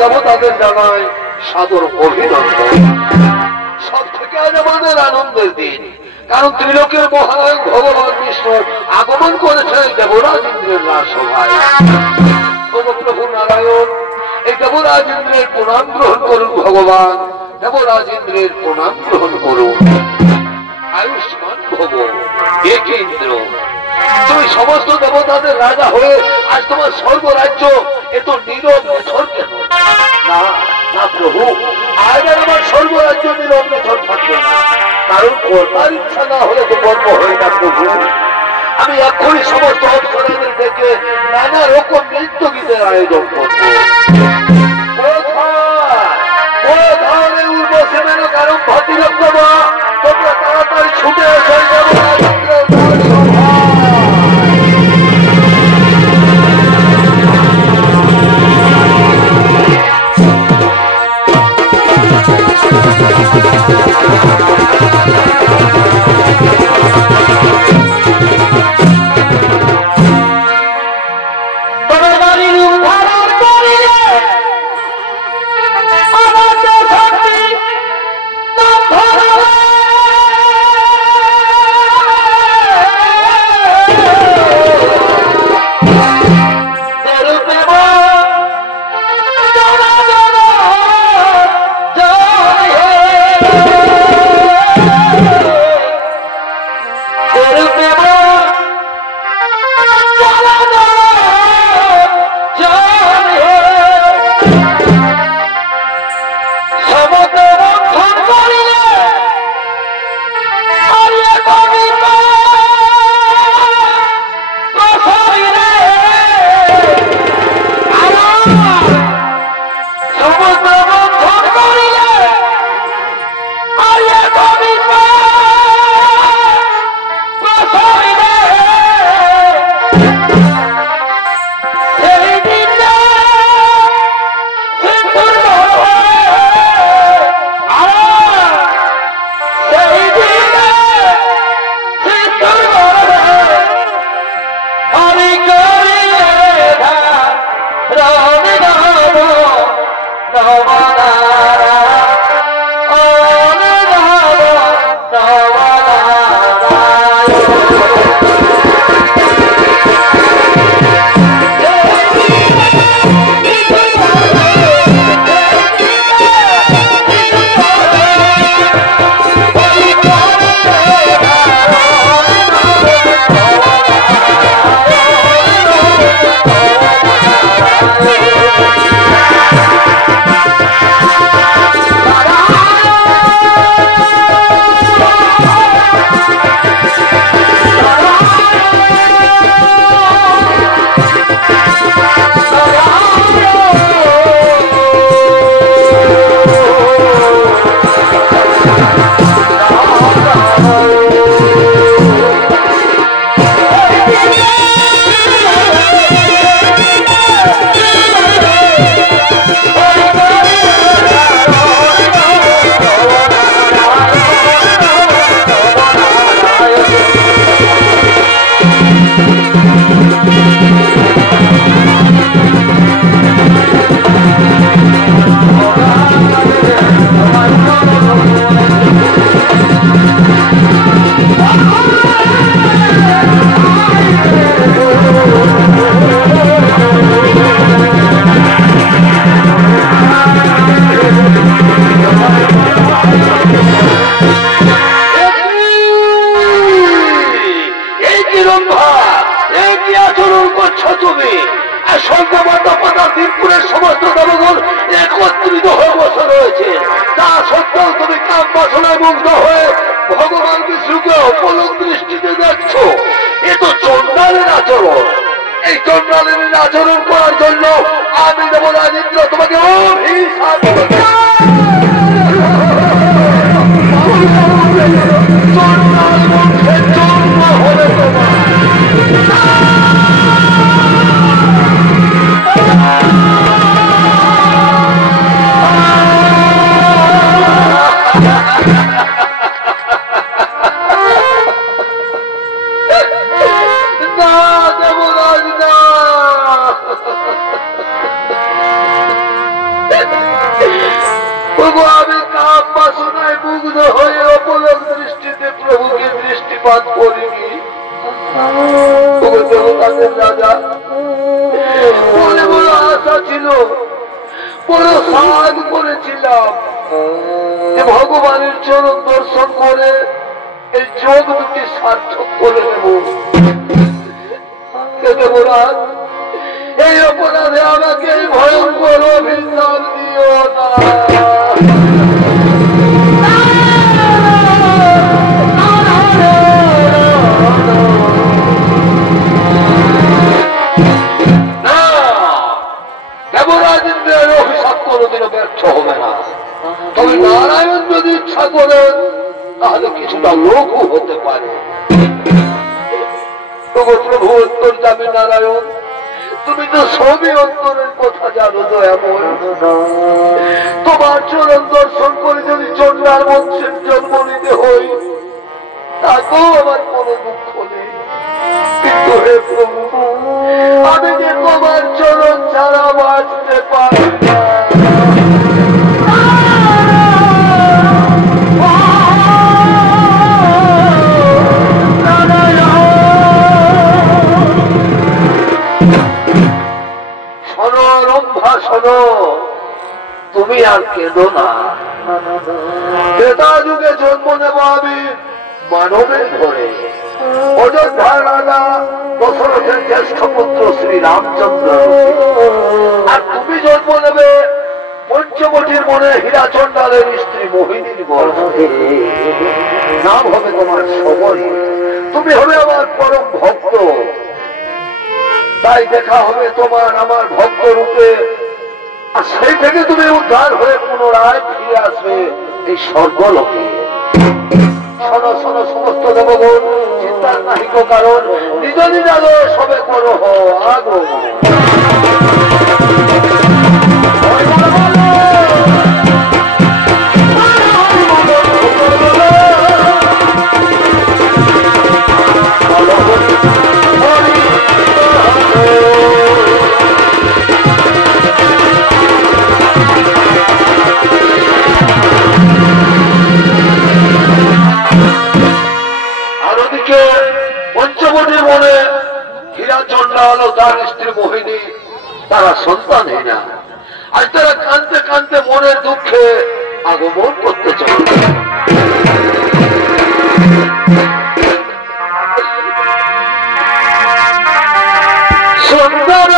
দেবতাদের জানাই সাদর অভিনন্দন। সব থেকে আজ আমাদের আনন্দের দিন, কারণ ত্রিলোকের মহানায়ক ভগবান বিষ্ণু আগমন করেছেন দেবরাজ ইন্দ্রের রাজসভায়। প্রভু নারায়ণ, এই দেবরাজ ইন্দ্রের প্রণাম গ্রহণ করুন। ভগবান দেবরাজ ইন্দ্রের প্রণাম গ্রহণ করুন। আয়ুষ্মান ভব এক ইন্দ্র, তুমি সমস্ত দেবতাদের রাজা হয়ে আজ তোমার সর্বরাজ্য এত নীরব নিথর কেন? না না প্রভু, আজ আর আমার সর্বরাজ্য নীরব নিথর থাকবে না, কারণ কর্তার ইচ্ছা না হলে তো কর্ম হয় না প্রভু। আমি এখনই সমস্ত অপ্সরাদের থেকে নানা রকম নৃত্য গীতের আয়োজন করবো। কারণ ভাতিরক্তমা তোমরা তাড়াতাড়ি ছুটে এসে আমাকে একত্রিত হয়ে বসে রয়েছে, তা সত্ত্বেও তুমি কাম বাসনায় মুগ্ধ হয়ে ভগবান বিষ্ণুকে অপলক দৃষ্টিতে দেখছ। এ তো চন্ডালের আচরণ। এই চন্ডালের আচরণ করার জন্য আমি দেবরাজ ইন্দ্র তোমাকে অভিশাপ চন্ডাল বংশের জন্ম হবে তোমার। আমি কাম বাসনায় মুগ্ধ হয়ে অপলক দৃষ্টিতে প্রভুকে দৃষ্টিপাত করিনি। রাজা বলে বড় আশা ছিল, বড় সাধ করেছিলাম যে ভগবানের চরণ দর্শন করে এই যোগ দুটি সার্থক করে নেব। দেবরাজ, এই অপরাধে আমাকে এই ভয়ঙ্কর অভিশাপ দিও না। দেবরাজ ইন্দ্রের অভিশাপ কোনোদিনও ব্যর্থ হবে না। তবে নারায়ণ যদি ইচ্ছা করেন তাহলে কিছুটা লঘু হতে পারে। প্রভু অন্তর্যামী নারায়ণ, তুমি তো সবই অন্তরের কথা জানো দয়াময়। তোমার চরণ দর্শন করে যদি চন্ডাল বংশের জন্ম নিতে হই তাকেও আমার কোন দুঃখ নেই। কিন্তু হে প্রভু, আমি যে তোমার চরণ ছাড়া বাঁচতে পারি না। শোনো, তুমি আর কেঁদো না। ক্রেতা যুগে জন্ম নেব আমি মানবের ঘরে। অযোধ্যার রাজা দশরথের জ্যেষ্ঠ পুত্র শ্রী রামচন্দ্র। আর তুমি জন্ম নেবে পঞ্চবটির মনে হীরা চন্ডালের স্ত্রী মোহিনীর গর্ভে। নাম হবে তোমার সমরী। তুমি হবে আমার পরম ভক্ত। তাই দেখা হবে তোমার আমার ভক্ত রূপে। আর সেই থেকে তুমি উদ্ধার হয়ে পুনরায় ফিরে আসবে এই স্বর্গলোকে। শোনো শোনো সমস্ত দেবগণ, চিন্তার নাহি কো কারণ, নিজ নিজ আলোয় সবে করো আগমন। তার স্ত্রী মোহিনী তারা সন্তানহীনা। আজ তারা কাঁদতে কাঁদতে মনের দুঃখে আগমন করতে চলে। সুন্দর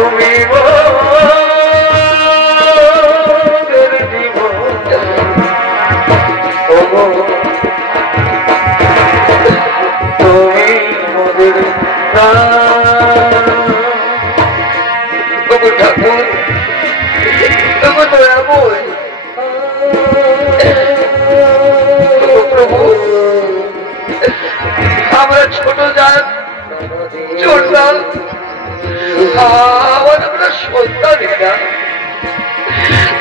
তুমি মোদের জীবন, তুমি মোদের ঠাকুর, তুমি দয়াময় প্রভু। আমরা ছোট জাত, ছোট জাত, আমরা সন্তানেরা,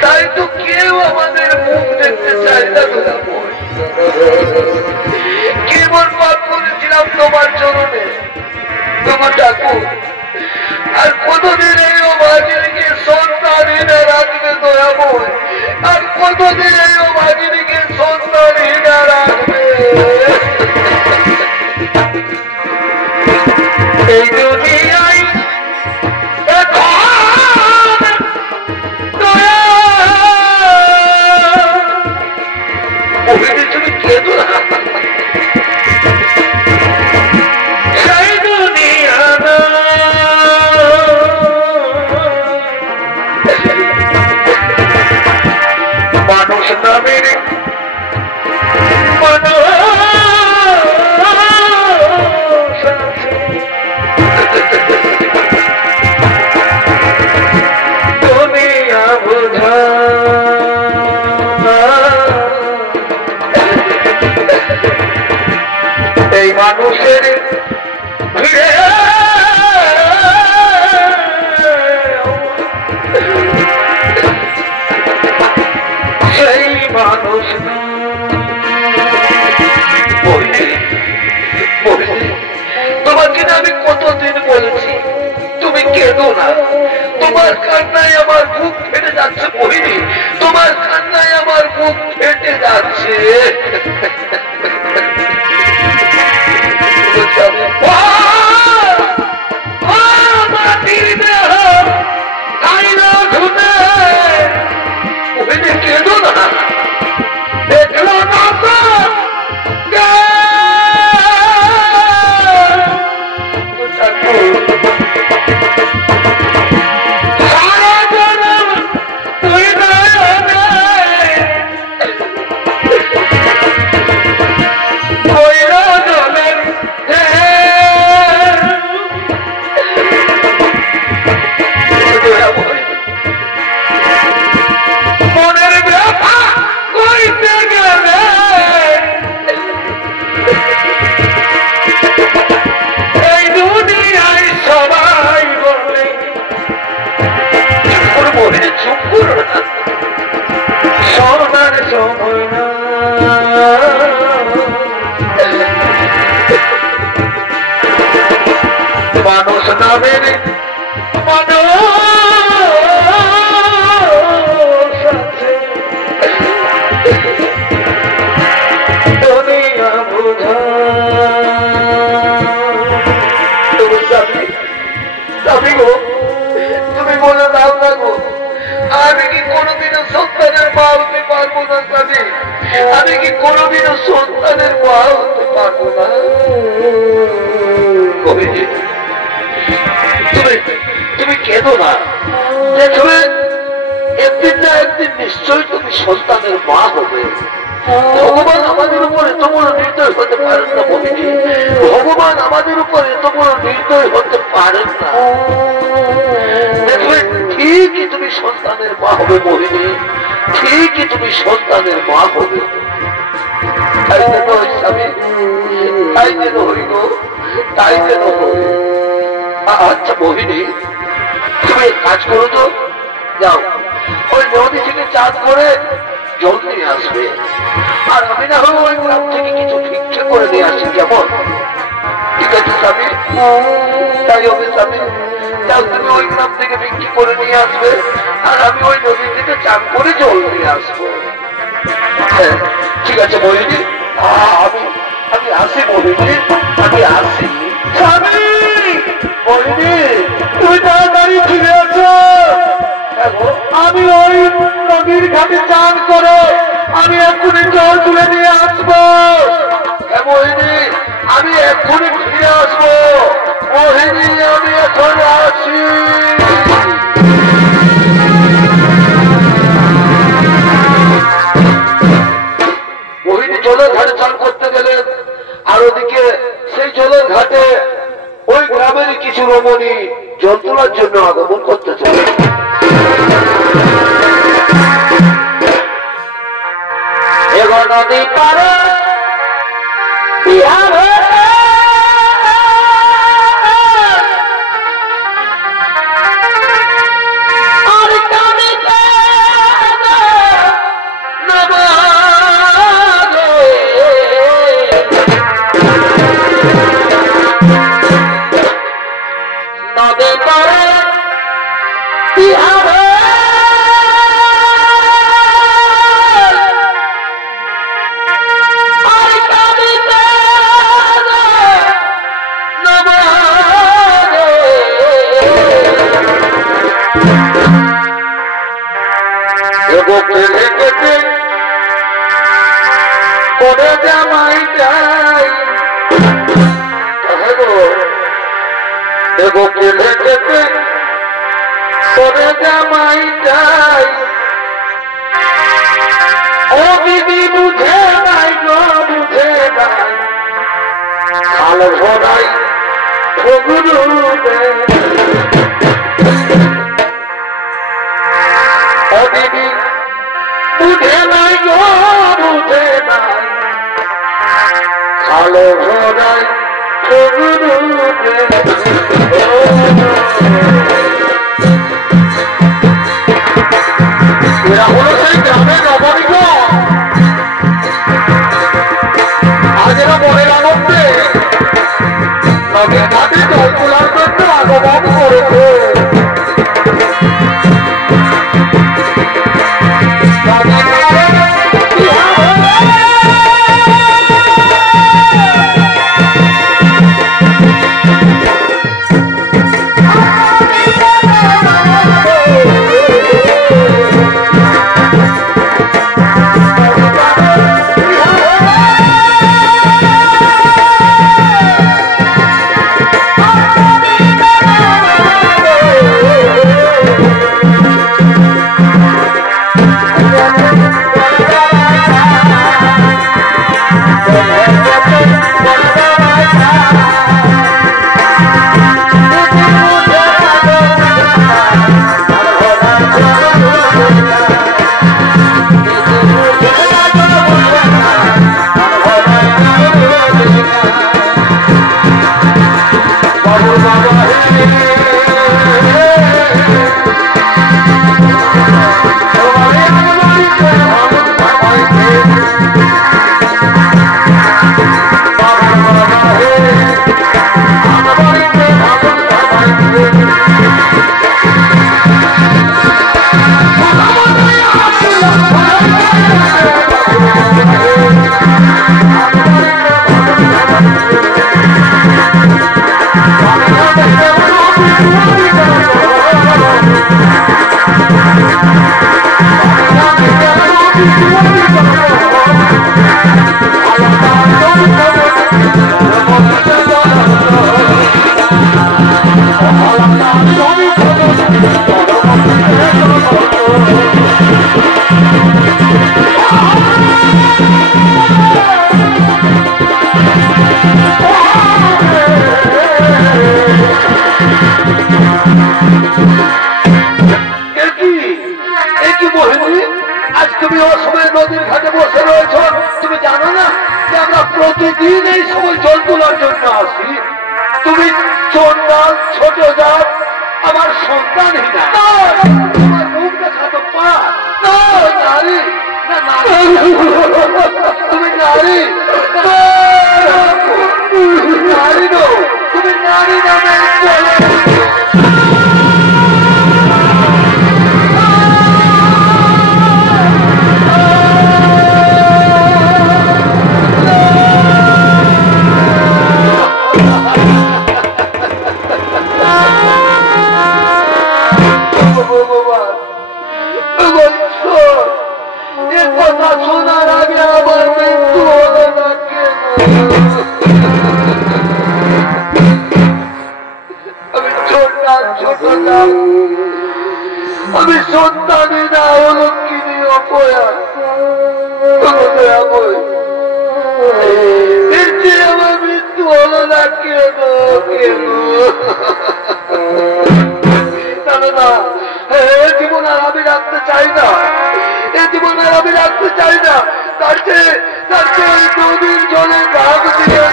তাই তো কেউ আমাদের মুখ দেখতে চায় না দয়াময়। কেমন পাপ করেছিলাম তোমার চরণে তোমার ঠাকুর, আর কতদিন এই অভাগিনীকে সন্তানহীনা রাখবে দয়াময়, আর কতদিন এই অভাগিনীকে সন্তানহীনা রাখবে। এই দুনিয়ায় তুমি কেঁদো না, সেই দুনিয়া মানুষ নামের দুনিয়া বোঝা এই মানুষের ভিড়ে সেই মানুষ তোমাকে আমি কতদিন বলেছি তুমি কেঁদো না, তোমার কান্নায় আমার বুক ফেটে যাচ্ছে বহিনী, তোমার কান্নায় আমার বুক ফেটে যাচ্ছে। কেঁদো না, দেখলো না তো মানুষ নামের মানুষ আছে দুনিয়া বোঝা। তুমি বলে দাও না গো, আমি কি কোনোদিনও সন্তানের মা হতে পারবো না স্বামী, আমি কি কোনোদিনও সন্তানের মা হতে পারবো না। তুমি কেঁদো না, দেখবে একদিন না একদিন নিশ্চয়ই তুমি সন্তানের মা হবে। ভগবান আমাদের উপর এত বড় নির্দয় হতে পারেন না বলিনি, ভগবান আমাদের উপর এত বড় নির্দয় হতে পারেন না। দেখবে ঠিকই তুমি সন্তানের মা হবে বলিনি, ঠিকই তুমি সন্তানের মা হবে। তাই যেন হয় স্বামী, তাই যেন হইল, তাই যেন হয়। আচ্ছা মোহিনী, তুমি কাজ করো তো, যাও ওই নদী থেকে চাঁদ করে জল নিয়ে আসবে, আর আমি না হলে ওই গ্রাম থেকে কিছু ভিক্ষে করে নিয়ে আসি, কেমন? ঠিক আছে স্বামী, তাই হবে স্বামী। যাও তুমি ওই গ্রাম থেকে ভিক্ষে করে নিয়ে আসবে, আর আমি ওই নদী থেকে চান করে জল নিয়ে আসবো। হ্যাঁ ঠিক আছে মোহিনী, আমি আসি মোহিনী, আমি আসি। স্বামী মোহিনী, তুমি তাড়াতাড়ি ফিরে আছো, আমি ওই নদীর ঘাটে চান করে আমি এক্ষুনি জল তুলে নিয়ে আসবো। মোহিনী, আমি এক্ষুনি ফিরে আসবো। মোহিনী, আমি এখন আসি। নদী পারে বিহার আর কামিতে নদী পারে বিহার করে জামাই যাই এগো কেলে কেটে করে জামাই যাই ও দিদি বুঝে নাই গো বুঝে নাই খাল ভরাই গুরুবে ও দিদি বুঝে নাই গো বুঝে নাই খালো ভরাই গুরুবে এরা হলো সেই গ্রামের নবনীগ আজ এরা মনের আনন্দে নদীর ঘাটে জল তোলার জন্য আগমন করেছে প্রতিদিন এই সময় জল তোলার জন্য আসি তুমি চোর জাত ছোট জাত আমার সন্তানই না তোমার মুখ দেখা তো পা নারী না নারী তুমি নারী নারী নো তুমি নারী নামে চলে আমি সন্তানে না অলক্ষিনী অপয়া আমার মৃত্যু হলো না কেন কেন না এ জীবন আর আমি রাখতে চাই না এ জীবন আর আমি রাখতে চাই না তার চেয়ে নদীর জলে গাছ দিয়ে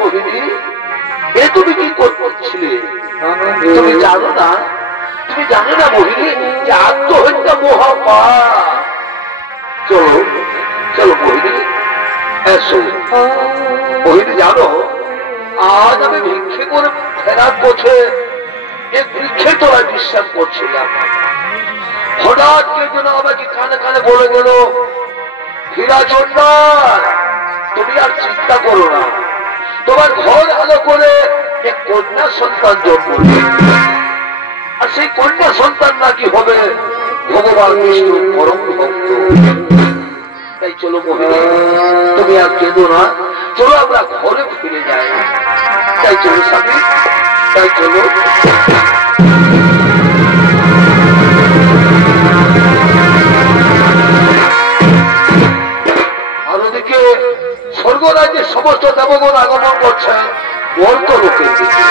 মোহিনী, এ তুমি কি করছিলে? তুমি জানো না মোহিনী যে আত্মহত্যা মহাপাপ। চলো চলো মোহিনী, এসো। মোহিনী জানো, আজ আমি ভিক্ষে করে ফেরার পথে এক বৃক্ষের তলায় বিশ্রাম করছিলাম। হঠাৎ কেউ যেন আমাকে কানে কানে বলে গেল, হীরাচন্দ্র, তুমি আর চিন্তা করো না, তোমার ঘর আলো করে এক কন্যা সন্তান জন্ম, আর সেই কন্যা সন্তান নাকি হবে ভগবান বিষ্ণুর পরম ভক্ত। তাই চলো মোহিনী, তুমি আর কেঁদো না, চলো আমরা ঘরে ফিরে যাই। তাই চলো স্বামী, তাই চলো। আর ওদিকে স্বর্গরাজ্যের সমস্ত দেবগণ আগমন করছেন বর্ত লোকের দিকে।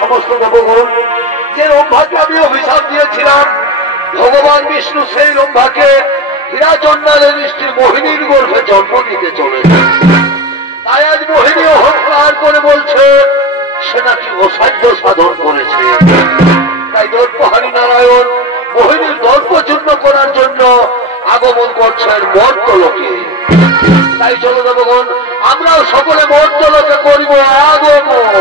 সমস্ত দেবগণ, যে রম্ভাকে আমি অভিশাপ দিয়েছিলাম, ভগবান বিষ্ণু সেই রম্ভাকে হীরাচন্দ্রের স্ত্রী মোহিনীর গর্ভে জন্ম দিতে চলেছে। তাই আজ মোহিনী অহংকার করে বলছে সে নাকি অসাধ্য সাধন করেছে। তাই দর্পহারী নারায়ণ মোহিনীর দর্প চূর্ণ করার জন্য আগমন করছেন মর্তলোকে। তাই চলো দেবগণ, আমরাও সকলে মর্তলোকে করিব আগমন।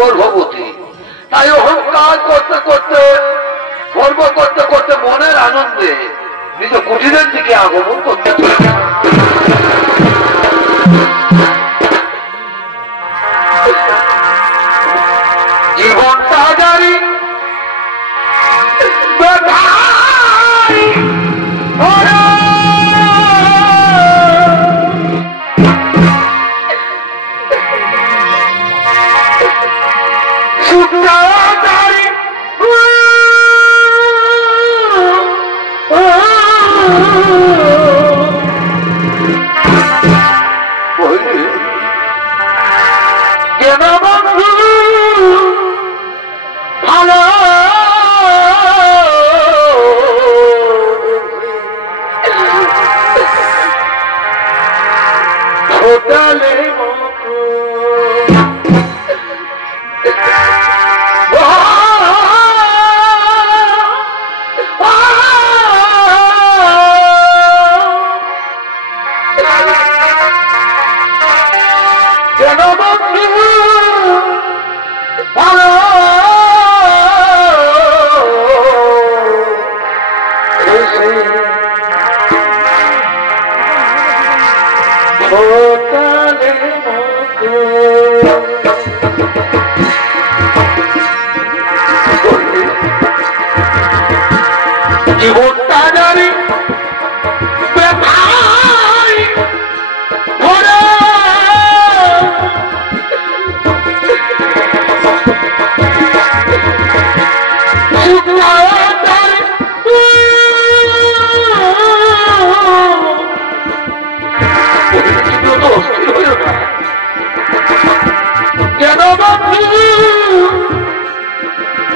গর্ভবতী, তাই অহংকার করতে করতে, গর্ব করতে করতে মনের আনন্দে নিজ কুটিরের দিকে আগমন করতে জীবনটা জানি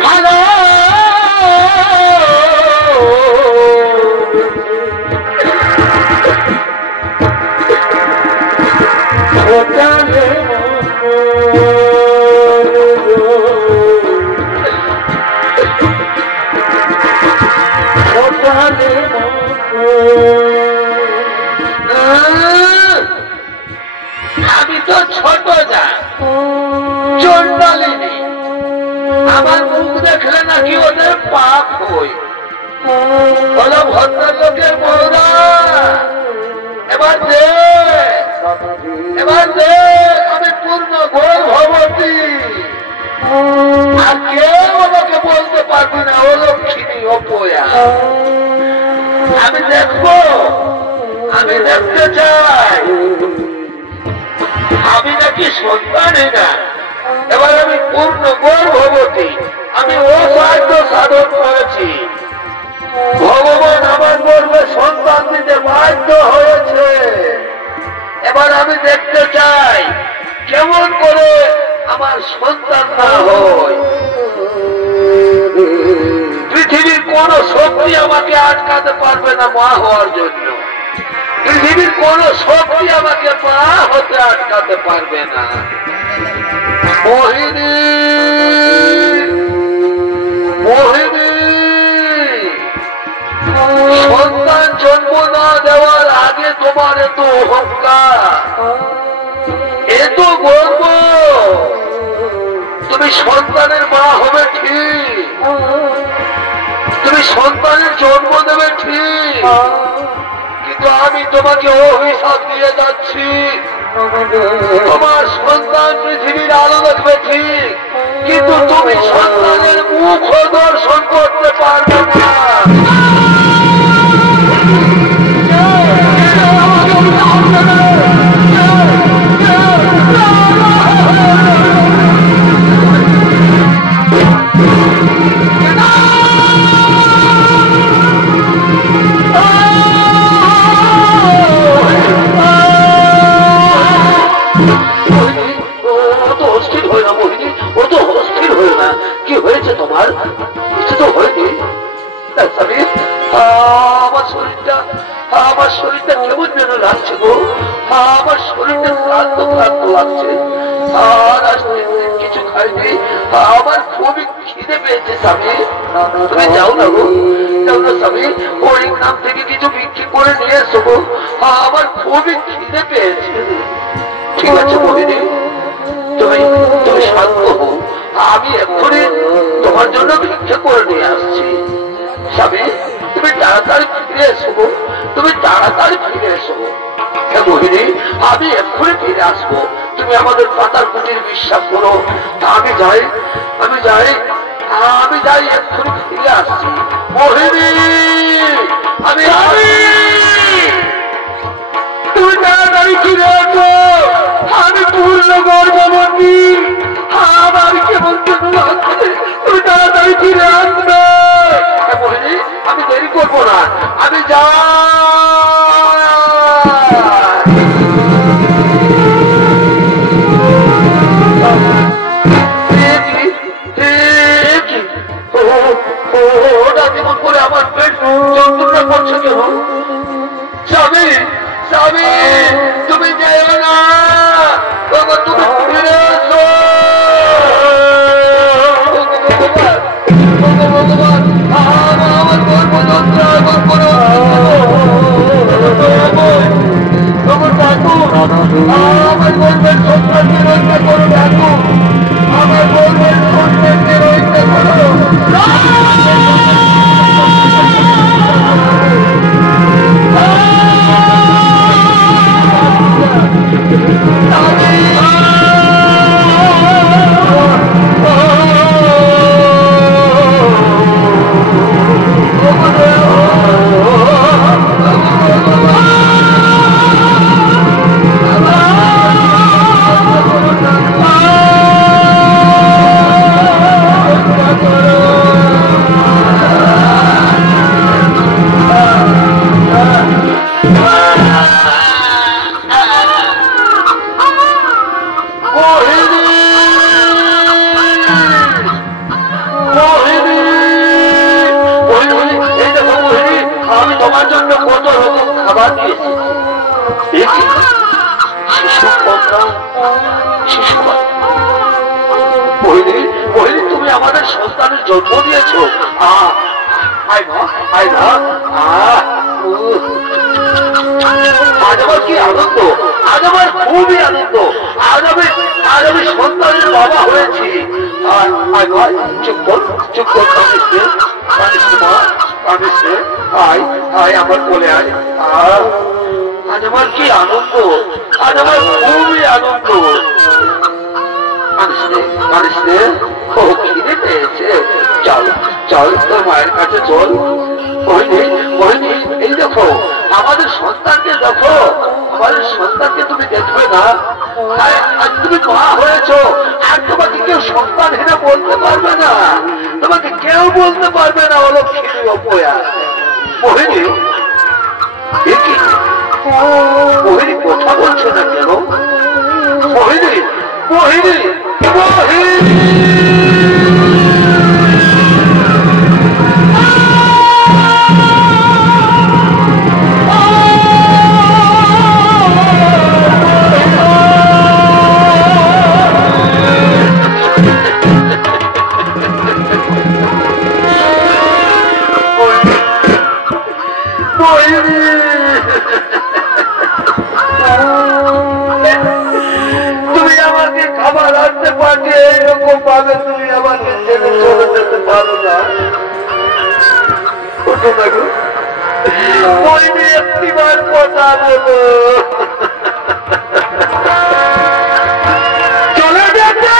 ভালো আমি তো ছোট যা চন্ডালিনী, আমার মুখ দেখলে নাকি ওদের পাপ হই। বলো ভদ্রলোকের বউরা, এবার দেখ আমি পূর্ণ গর্ভবতী, আর কেউ আমাকে বলতে পারবি না ও লক্ষ্মী অপয়া। আমি দেখবো, আমি দেখতে চাই আমি নাকি সন্তানই না, এবার আমি পূর্ণ গর্ভবতী। আমি অসাধ্য সাধন করেছি, ভগবান আমার গর্ভে সন্তান দিতে বাধ্য হয়েছে। এবার আমি দেখতে চাই কেমন করে আমার সন্তান না হয়। পৃথিবীর কোন শক্তি আমাকে আটকাতে পারবে না মা হওয়ার জন্য, পৃথিবীর কোন শক্তি আমাকে মা হতে আটকাতে পারবে না। মোহিনী, মোহিনী, সন্তান জন্ম না দেওয়ার আগে তোমার এত অহংকার, এত গর্ব, তুমি সন্তানের মা হবে ঠিক, তুমি সন্তানের জন্ম দেবে ঠিক, কিন্তু আমি তোমাকে অভিশাপ দিয়ে যাচ্ছি। তোমার সন্তান পৃথিবীর আলো দেখবে ঠিক, কিন্তু তুমি সন্তানের মুখ দর্শন করতে পারবে না। কি হয়েছে তোমার? কিছু তো হয়নি। আমার শরীরটা কেমন যেন লাগছে গো, আমার শরীরটা ক্লান্ত ক্লান্ত লাগছে, আর আজ কিছু খাইনি, আমার খুবই খিদে পেয়েছে স্বামী। তুমি যাও না গো, যাও না স্বামী, ওই গ্রাম থেকে কিছু বিক্রি করে নিয়ে এসো গো, আমার খুবই খিদে পেয়েছে। ঠিক আছে মোহিনী, তুমি শান্ত হো, আমি এক্ষুনি তোমার জন্য ভিক্ষা করে নিয়ে আসছি। স্বামী তুমি তাড়াতাড়ি ফিরে এসো, তুমি তাড়াতাড়ি ফিরে এসো। হ্যাঁ মোহিনী, আমি এক্ষুনি ফিরে আসবো, তুমি আমাদের পাতার কুটির বিশ্বাস করো। আমি যাই, আমি যাই, আমি যাই, এক্ষুনি ফিরে আসছি। মোহিনী, আমি তুমি তাড়াতাড়ি ফিরে আসো, আমি পূর্ণ গর্ভবতী, আমার কেমন যেন লাগছে, তুমি তাড়াতাড়ি ফিরে আসবে। মোহিনী, আমি দেরি করবো না, আমি কেমন করে আমার পেট যন্ত্রণা করছে কেন? স্বামী, স্বামী, তুমি যেও না, তুমি ফিরে এসো। ভগবান, আমার গর্ভযন্ত্র এখন করে তোমার ডাকু, আমার গর্ভের সন্তানকে রক্ষা করো, ডাকু আমার গর্ভের সন্তানকে রক্ষা করো। তুমি আমাদের সন্তানের জন্ম দিয়েছ। আজ আমার কি আনন্দ, আজ আমার খুবই আনন্দ। আজ আমি সন্তানের বাবা হয়েছি। চুপ কর, চুপ কর, আমার বলে আয়। আজ আমার কি আনন্দ, আজ আমার খুবই আনন্দ। খিদে পেয়েছে, চল চল তোর মায়ের কাছে চল। এই দেখো আমাদের সন্তানকে, দেখো আমাদের সন্তানকে তুমি দেখবে না। আজ তুমি মা হয়েছ, আর তোমাকে কেউ সন্তান হেনে বলতে পারবে না, তোমাকে কেউ বলতে পারবে না অলক্ষিণী অপয়া। মোহিনী, মোহিনী কথা বলছে না কেন? মোহিনী, মোহিনী, মোহিনী। তুমি আমাকে খাবার আনতে পাঠিয়ে এইরকম ভাবে তুমি আমাকে ছেড়ে চলে যেতে পারো না। একটিবার কথা বলো, চলে যেতে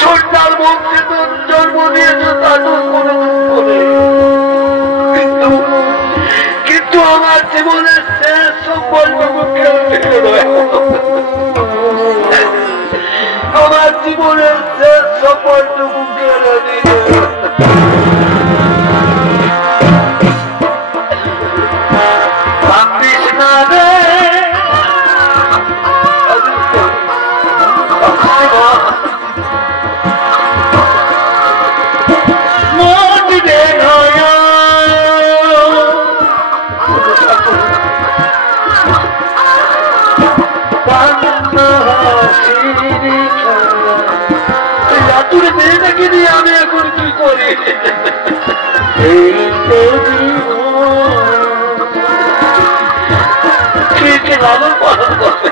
ছোট্টার মধ্যে তো জন্ম দিয়েছে, কিন্তু আমার জীবনের শেষ সম্পর্কটুকু কেড়ে আমার জীবনের শেষ সম্পর্কটুকু কেড়ে দিল। মেয়েটাকে নিয়ে আমি এখন কি করি? লালন পালন করবে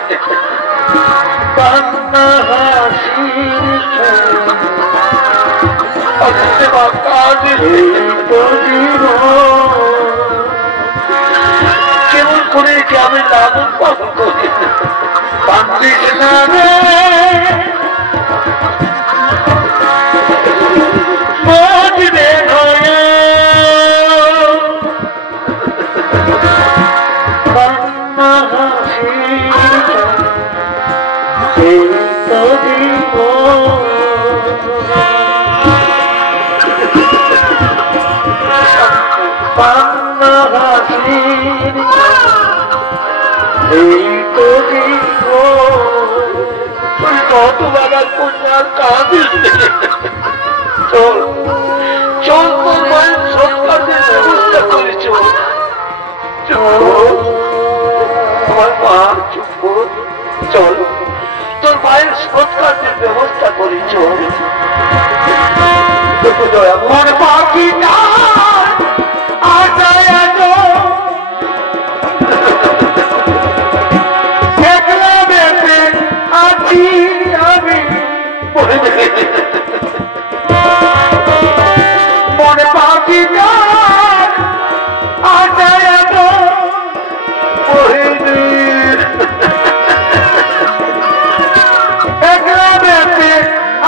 কেমন করে কি আমি লালন পালন করি? মজবে নয়া এই তো তুই কত বাগান কন্যার কাঁদিস। চল চল, তোর মায়ের সৎকারের ব্যবস্থা করি। চল আমার মা, চুপ কর। চল তোর মায়ের সৎকারের ব্যবস্থা করি। চল আমার পাখি মনে পাখি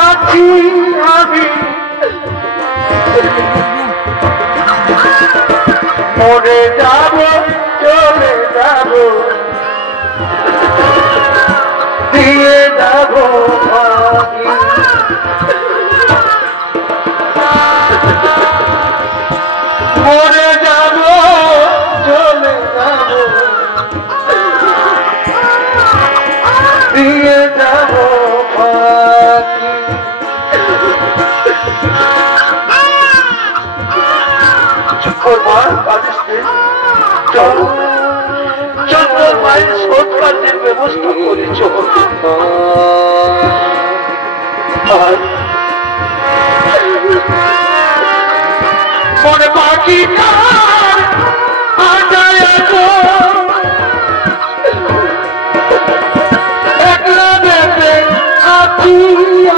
আছি আমি, মরে যাব চলে যাব, দিয়ে যাব ভাগি। মরে যাব চলে যাব, দিয়ে যাব ভাগি। চল চল, তোর মায়ের সৎকারের ব্যবস্থা করি। চল মনে পাখি একলা বেঁচে আছি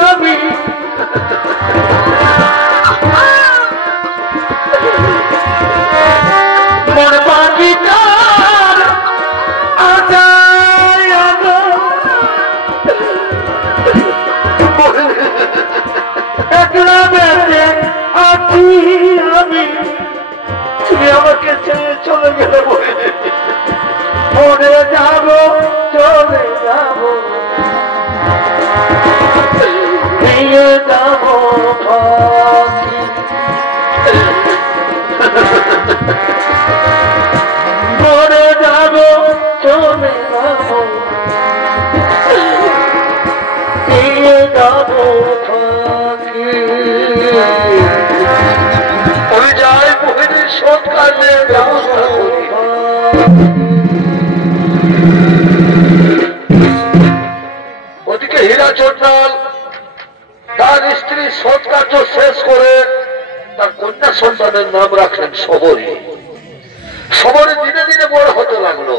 আমি, মনে পাখি একলা বেঁচে আছি আমি, তুমি আমাকে ছেড়ে চলে গেলে মরে যাব চলে যাব, দিয়ে যাব ফাঁকি। মরে যাব চলে যাব, দিয়ে যাব ফাঁকি। আমি যাই মোহিনীর সৎকারের ব্যবস্থা করি। ওদিকে হীরা চন্ডাল তার স্ত্রীর সৎকার্য শেষ করে তার কন্যা সন্তানের নাম রাখলেন শবরী। শবরী দিনে দিনে বড় হতে লাগলো,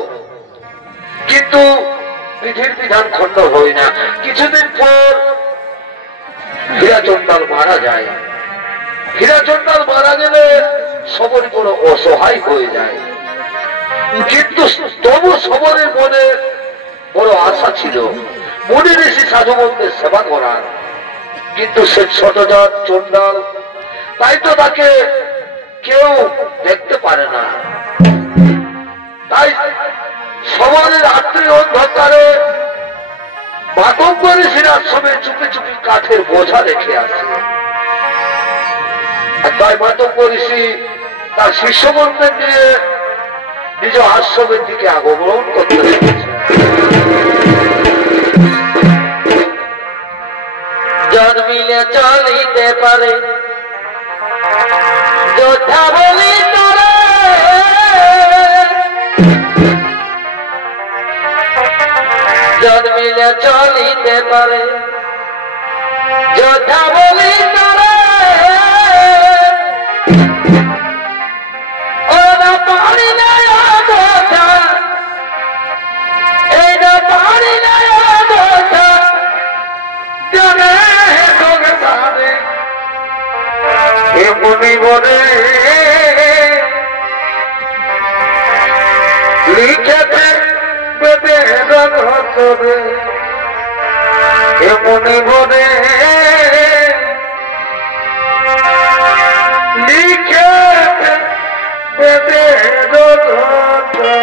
কিন্তু বিধির বিধান খণ্ড হয় না। কিছুদিন পর হীরা চন্ডাল মারা যায়। হীরা চন্ডাল মারা গেলে শবরী বড় অসহায় হয়ে যায়, কিন্তু তবু শবরীর মনে বড় আশা ছিল মুনি ঋষি সাধুবন্ধের সেবা করার। কিন্তু সে ছোটজাত চন্ডাল, তাই তো তাকে কেউ দেখতে পারে না। তাই শবরীর রাত্রি অন্ধকারে মাতঙ্গ ঋষির আশ্রমে চুপি চুপি কাঠের বোঝা রেখে আসে। তাই মাতঙ্গ ঋষি তার শিষ্যবন্ধের নিয়ে নিজ আশ্রমের দিকে আগমন করতে লেগেছে। জন্মিলে চলিতে পারে যোদ্ধা বলি তোরে, জন্মিলে চলিতে পারে যোদ্ধা বলি তোরে, ওরা পারিলে যোদ্ধা, এইটা পারিলে যোদ্ধা, জানে সংসারে এমনি বলে লিখেছে বেদের ঘরে, এমনি বলে লিখেছে বেদের ঘরে।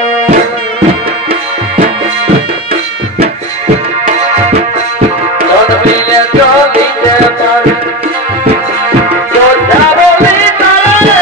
জন্মিলে চলিতে পারে যোদ্ধা বলি তোরে,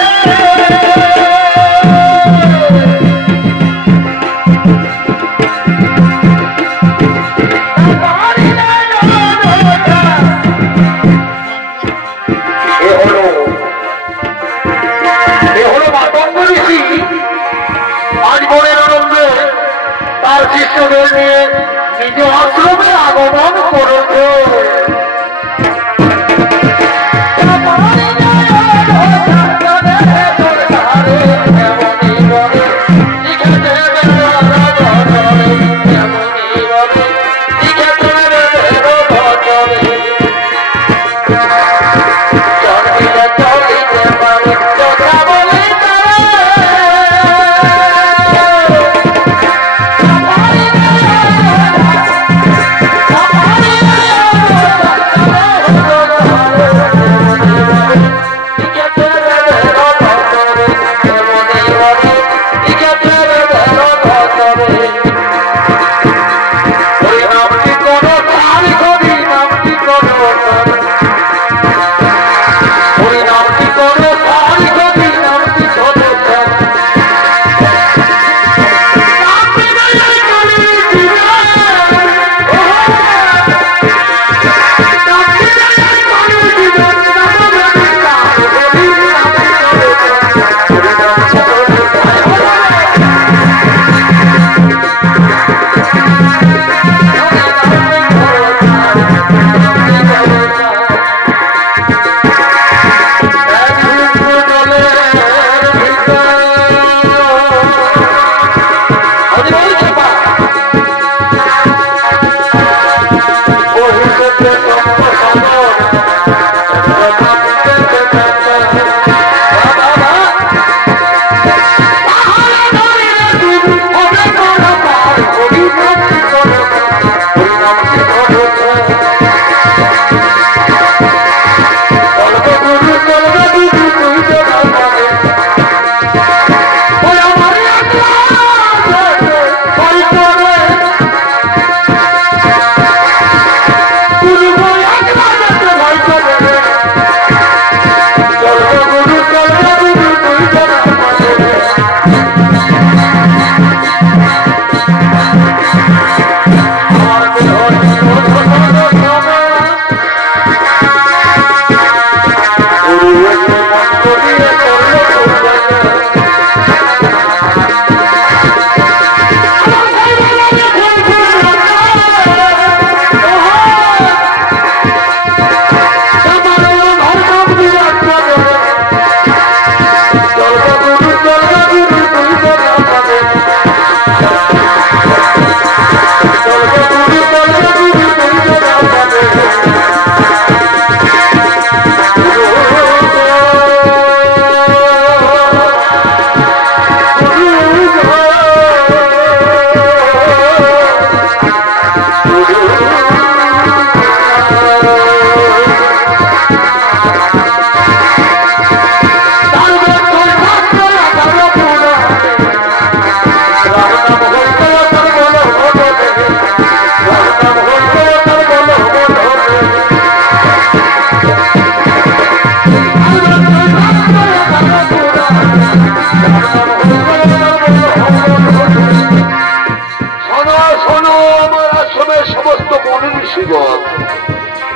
আশ্রমের সমস্ত মুনি ঋষিগণ,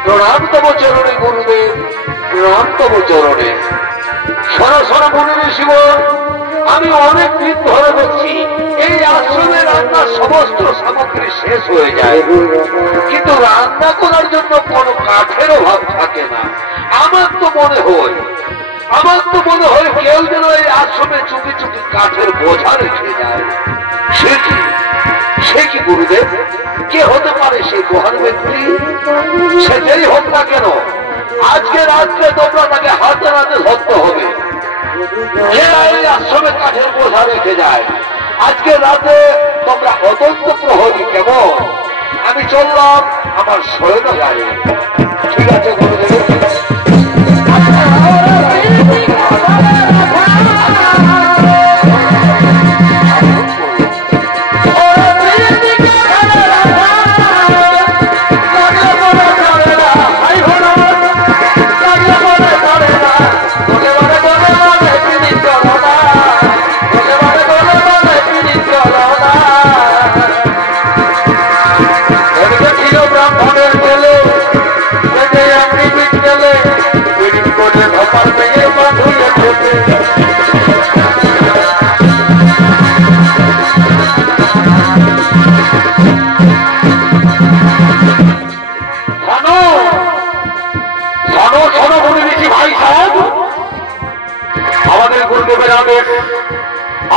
প্রণাম তব চরণে গুরুদেব, প্রণাম তব চরণে। শোনো শোনো মুনি ঋষিগণ, আমি অনেক দিন ধরে বলছি এই আশ্রমে রান্নার সমস্ত সামগ্রী শেষ হয়ে যায়, কিন্তু রান্না করার জন্য কোনো কাঠের অভাব থাকে না। আমার তো মনে হয় কেউ যেন এই আশ্রমে চুপি চুপি কাঠের বোঝা রেখে যায়। সে কি গুরুদেব? কে হতে পারে সেই মহান ব্যক্তি? সেটাই হোক না কেন, আজকে রাত্রে তোমরা তাকে হাতে হাতে ধরতে হবে। এই আশ্রমে কাঠের বোঝা রেখে যায়, আজকে রাতে তোমরা অত্যন্ত প্রহরী। কেমন? আমি চললাম আমার শয়ন গায়ে। ঠিক আছে গুরুদেব।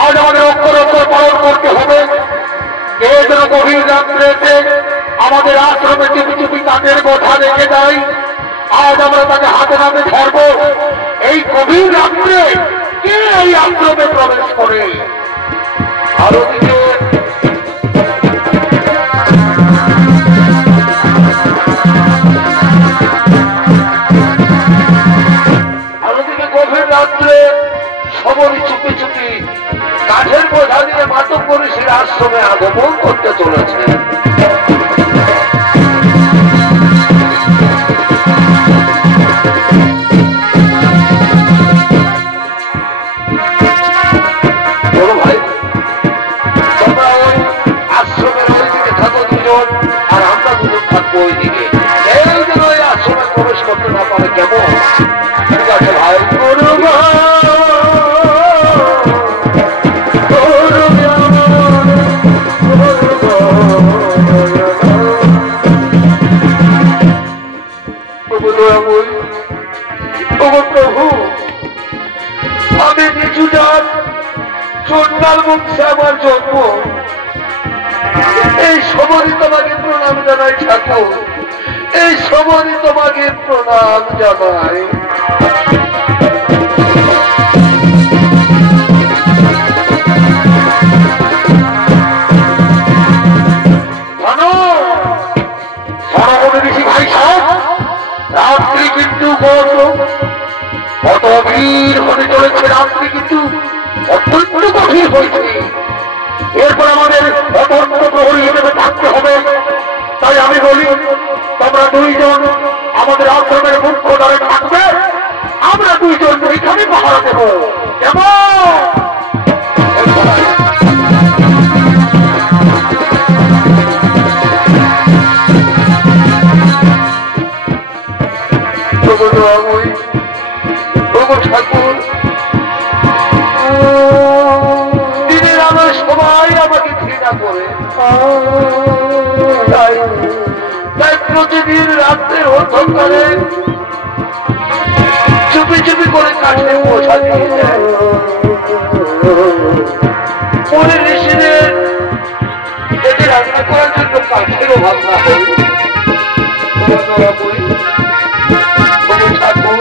আজ আমাদের অক্ষর অক্ষর পালন করতে হবে। এই জন্য গভীর রাত্রেতে আমাদের আশ্রমে চুপি চুপি কাঠের বোঝা রেখে যাই, আজ আমরা তাকে হাতে হাতে ধরব। এই গভীর রাত্রে কে এই আশ্রমে প্রবেশ করে? আরো দিকে গভীর রাত্রে সবরই চুপি চুপি কাঠের বোঝা দিয়ে মাতক করে সে আশ্রমে আগমন করতে চলেছে। ভাই, তোমরা ওই আশ্রমের ওই দিকে থাকো দুজন, আর আমরা দুজন থাকবো ওই দিকে। এই যেন ওই আশ্রমে প্রবেশ করতে না পারে। কেমন? ঠিক আছে ভাই। প্রভু, আমি নিচু জাত, চন্ডাল বংশে আমার জন্ম। এই সমরই তোমাকে প্রণাম জানাই ঠাকুর, এই সমরই তোমাকে প্রণাম জানাই। ভাই সাহেব, রাত্রি কিন্তু কত ভিড় হতে চলেছে, রাত্রি কিন্তু অত্যন্ত গভীর হয়েছে। এরপর আমাদের অত্যন্ত প্রহরী হিসেবে থাকতে হবে। তাই আমি বলি, তোমরা দুইজন আমাদের আশ্রমের মুখ্য দ্বারে থাকবে, আমরা দুইজন এইখানে পাহারা দেব। কেমন? ঠাকুর, দিনের আমার সবাই আমাকে ঘৃণা করে, তাই প্রতিদিন রাত্রের অন্ধকারে চুপি চুপি করে কাঠের বোঝা দিয়ে যায়। পরে ঋষিদের এটি রান্না করার জন্য কাঠের অভাব না হয়। ঠাকুর,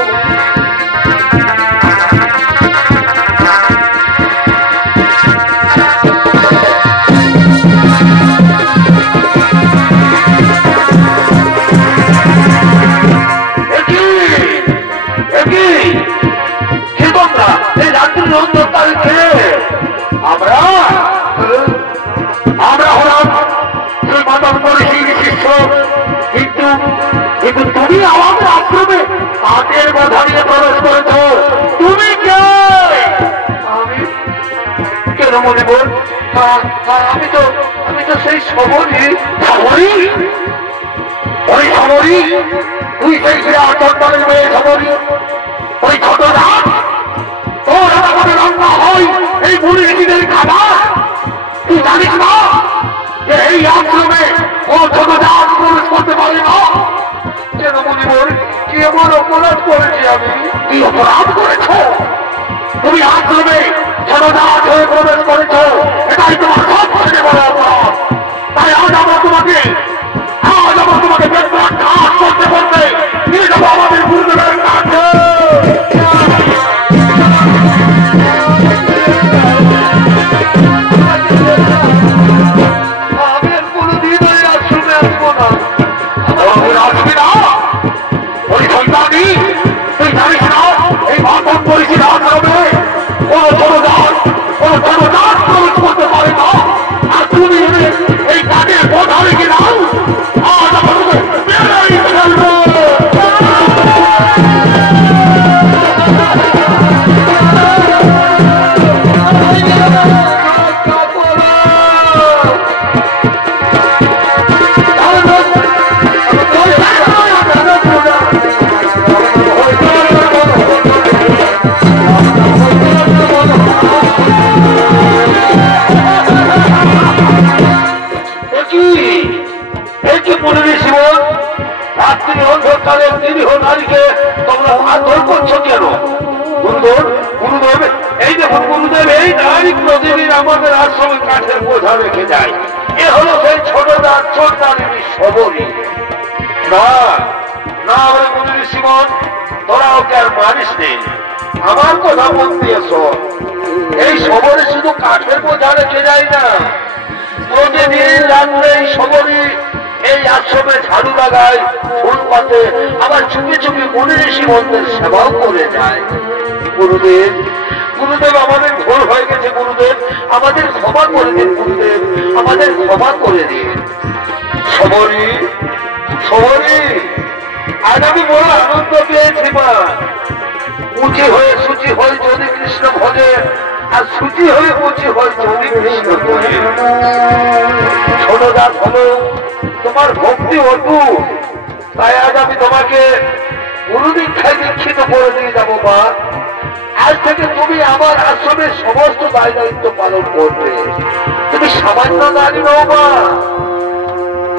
আমরা হলাম শ্রী মাতা শিষ্য, কিন্তু তুমি আমাদের আশ্রমে কাঠের বোঝা নিয়ে প্রবেশ করেছ। তুমি কে? আমি কেন মনে বল? আমি তো সেই সমরই। সবরই তুই সেই সন্তানের মেয়ে সবরই ওই ছোট রাত তোর আমাদের রান্না হয় এই মুড়ি রেজিদের খাবার তুই জানিস না যে এই আশ্রমে ও ছোট রাত প্রবেশ করতে পারে না যেন মনে বল কি এমন অপরাধ করেছি আমি কি অপরাধ করেছ তুমি আশ্রমে ছোট রাত হয়ে প্রবেশ করেছ এটাই তোমার সব থেকে বড় অপরাধ তাই আজ আমরা তোমাকে ঘাস করতে করতে নিয়ে যাবো আমাদের গুরুদেবের কাছে আমি কোনদিন ওই আশ্রমে আসবো না আসবি না ওই সন্তানই তুই জানিস না এই ভাষণ করেছি আশ্রমে কোনো জনদান প্রবেশ করতে পারে না আর তুমি এই কাজের কথা রেখে দাও আজ আমাদের অন্ধকারের নিরীহ নারীকে তোমরা আদর করছো কেন গুরুদেব এই দেখুন গুরুদেব এই নারী প্রতিদিন আমাদের আশ্রমে কাঠের বোঝা রেখে যায় এ হলো সেই ছোট নারী সবরই না না গুরু ঋষিমন তোরা ওকে আর মারিস নেই আমার কথা মন দিয়েছ এই সবরে শুধু কাঠের বোঝা রেখে যায় না প্রতিদিন রাত্রে এই সবরই এই আশ্রমে ঝাড়ু লাগায় ফুল পাতে আবার চুপি চুপি মুনি ঋষি মন্দির সেবাও করে যায় গুরুদেব আমাদের ভুল হয়ে গেছে গুরুদেব আমাদের ক্ষমা করে দিন গুরুদেব আমাদের ক্ষমা করে দিন সবরী আজ আমি বড় আনন্দ পেয়েছি মা উঁচি হয়ে সূচি হয় যদি কৃষ্ণ ভজে আর সূচি হয়ে উঁচি হয় যদি কৃষ্ণ ভজে ছোট দাস হলো তোমার ভক্তি অটুট তাই আজ আমি তোমাকে গুরু দীক্ষায় দীক্ষিত করে দিয়ে যাবো মা আজ থেকে তুমি আমার আশ্রমের সমস্ত দায় দায়িত্ব পালন করবে তুমি সামান্য নারী নও মা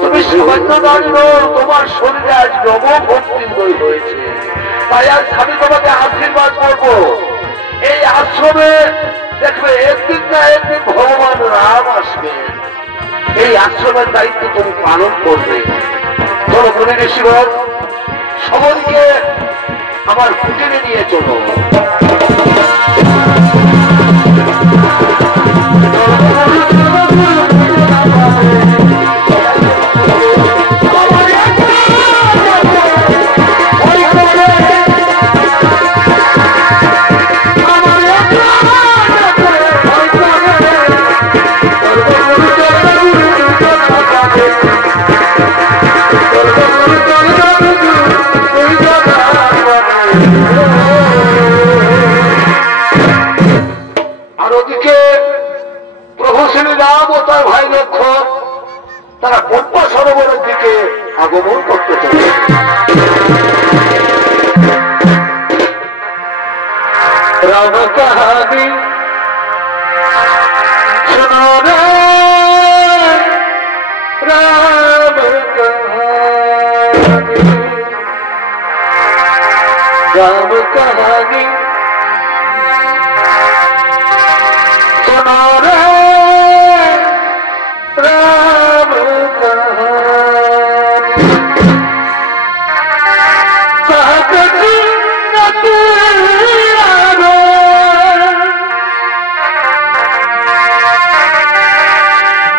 তুমি সামান্য নারী নও তোমার শরীরে আজ নব ভক্তি উদয় হয়েছে তাই আজ আমি তোমাকে আশীর্বাদ করবো এই আশ্রমে দেখবে একদিন না একদিন ভগবান রাম আসবে এই আশ্রমের দায়িত্ব তুমি পালন করবে চলো মুনি ঋষিবর সবরকে আমার কুটিরে নিয়ে চলো আর ওদিকে প্রভু শ্রীরাম ও তার ভাই লক্ষ্মণ তারা পদ্মা সরোবরের দিকে আগমন করতে চলে রাম কাহানি শোনো রে রাম কাহানি सुनो रे राम कहानी कहत जिन्नत यारो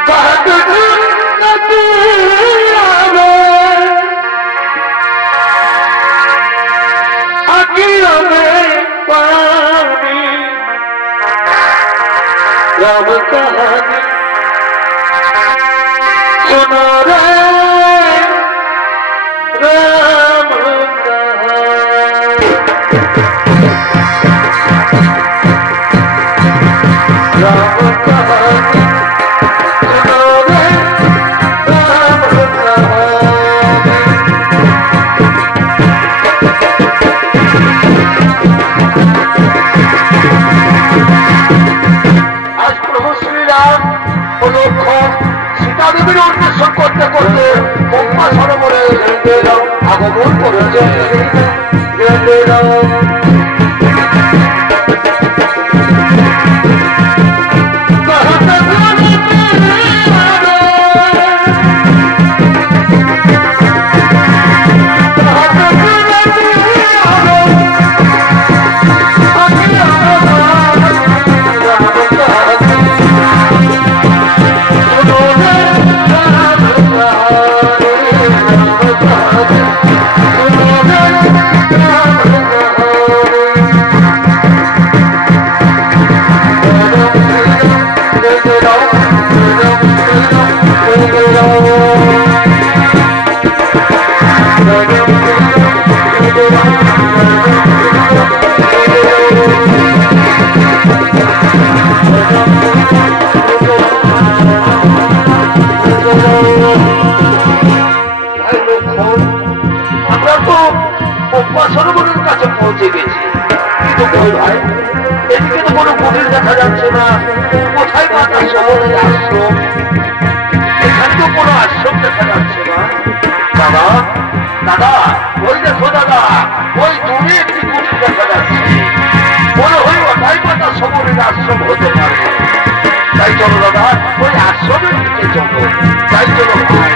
कहत जिन्नत यारो अखियों में पानी राम कहानी सुनो रे राम कहानी राम कहानी सुनो रे राम कहानी করতে পম্পা সরোবরে আগমন করেছে। সরোবরের কাছে পৌঁছে গেছি, কিন্তু ভাই এদিকে তো কোনো কুটির দেখা যাচ্ছে না। কোথায় বা তার শহরের আশ্রম? এখানে তো কোনো আশ্রম দেখা যাচ্ছে না। দাদা দাদা, ওই দেখো দাদা, ওই দূরে একটি কুটির দেখা যাচ্ছে। মনে হয় ওটাই বা তার শহরের আশ্রম হতে পারে। তাই চলো দাদা, ওই আশ্রমের দিকে চলো। তাই চলো ভাই,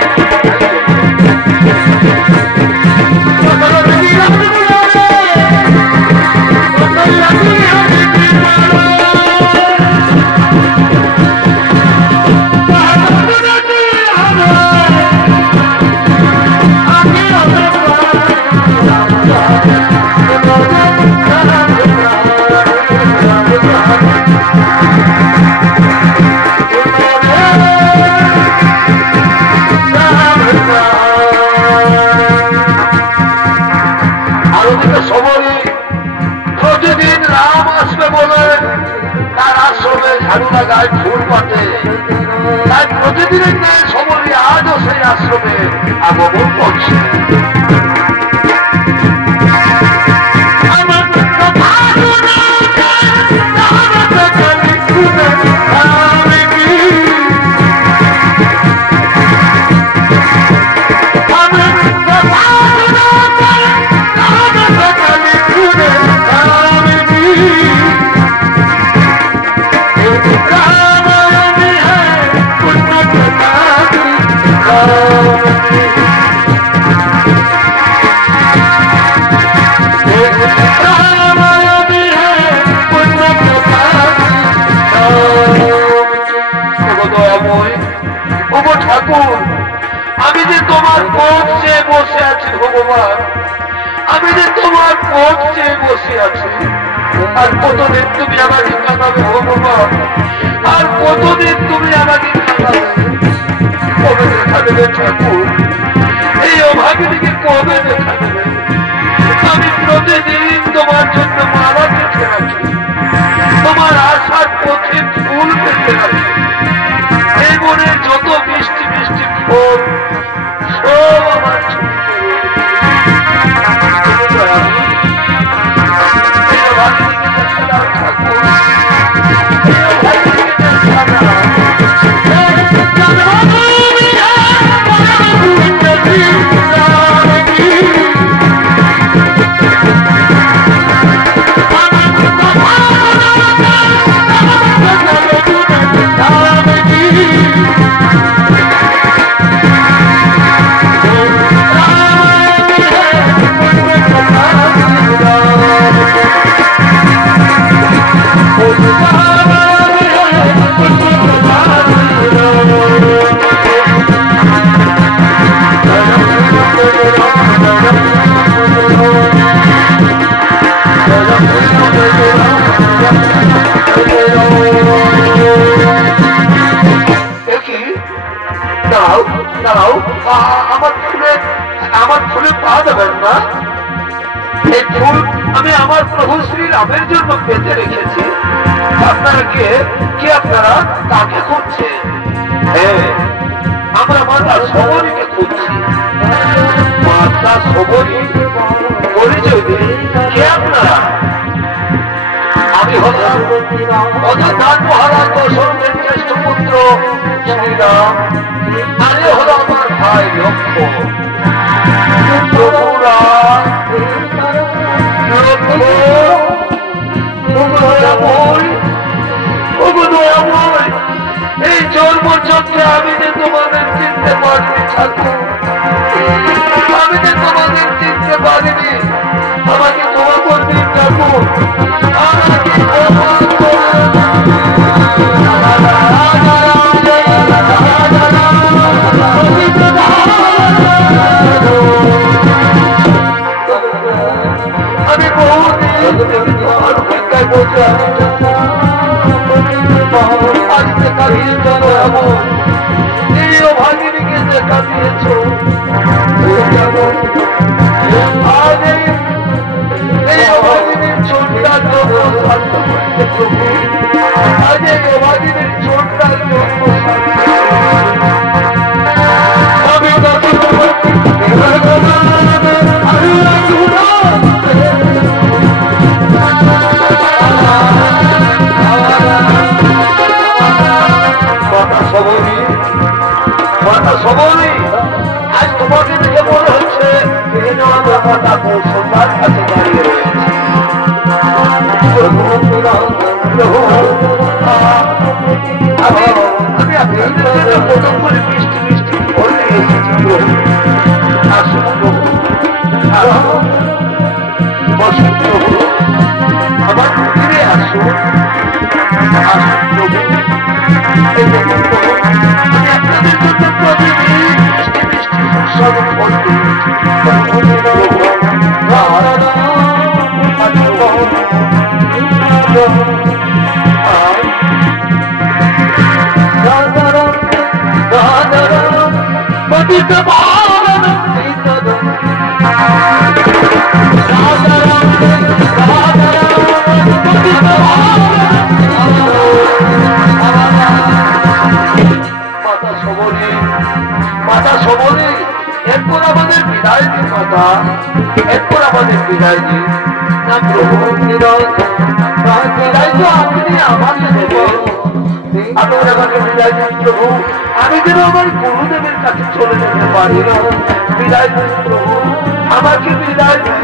প্রতিদিন রাম আসবে বলে তার আশ্রমে ঝাড়ু লাগায়, ফুল পাতে। তাই প্রতিদিনের ন্যায় সবরী আজও সেই আশ্রমে আগমন করছে। ঠাকুর, আমি যে তোমার পথ চেয়ে বসে আছি ভগবান, আমি যে তোমার পথ চেয়ে বসে আছি। আর কতদিন তুমি আমাকে কাঁদাবে ভগবান? আর কতদিন তুমি আমাকে কাঁদাবে? কবে দেখা দেবে ঠাকুর? এই অভাগীকে কবে দেখা দেবে? আমি প্রতিদিন তোমার জন্য মালা পেতে রাখি, তোমার আশার পথে ফুল পেতে রাখি। এই মনের যত মিষ্টি মিষ্টি ফল সব আমার আমার ফুলে পা দেবেন না। এই ফুল আমি আমার প্রভু শ্রী রামের জন্য পেতে রেখেছি। আপনারা কে কি? আপনারা কাকে খুঁজছেন? হ্যাঁ, আমরা মাতা সবরীকে খুঁজছি। মাতা সবরী পরিচয় দিন, কে আপনারা? আমি হলাম অযোধ্যার মহারাজ দশরথের জ্যেষ্ঠ পুত্র শ্রীরাম। আরে হলো আমার কোথায় লক্ষ্য প্রভুরা এই জন্মচক্রে আমি যে তোমাদের চিনতে পারিনি ঠাকুর, আমি যে তোমাদের চিনতে পারিনি, আমাকে ক্ষমা করবি ঠাকুর, আমাকে ক্ষমা আমি বহুদিন তোমার অপেক্ষায় বসে আছি আজকে কাটিয়ে চলো এমন প্রিয় ভাগিনীকে যে কাটিয়েছ আজ এই অভাগিনীর ছোটটার জন্য শান্ত করতে প্রভু, আজ এই অভাগিনীর ছোটটার জন্য আমি আজ তোমাকে দেখে মনে হচ্ছে ব্যাপারটা কৌশলটার কাছে দাঁড়িয়ে রয়েছে। আমি আপনাদের জন্য প্রথম করে মিষ্টি মিষ্টি বলে এসেছি প্রভু, আসুন প্রভু, বসুন প্রভু, আমার ফিরে আসুন, আসুন প্রভু। এই দেখুন প্রভু, আমি আপনাদের জন্য প্রতিদিন মিষ্টি মিষ্টি সুস্বাদু ফল দিয়েছি প্রভু। মাতা সবলে এরপর আমাদের বিদায় দিন মাতা, এরপর আমাদের বিদায় দিন না প্রভু। বিদায় তো আপনি আমাকে দেবেন, আপনি আমাকে বিদায় দিন প্রভু, আমি যেন আমার গুরুদেবের কাছে চলে যেতে পারি। বিদায় দিন প্রভু, আমাকে বিদায় দিন।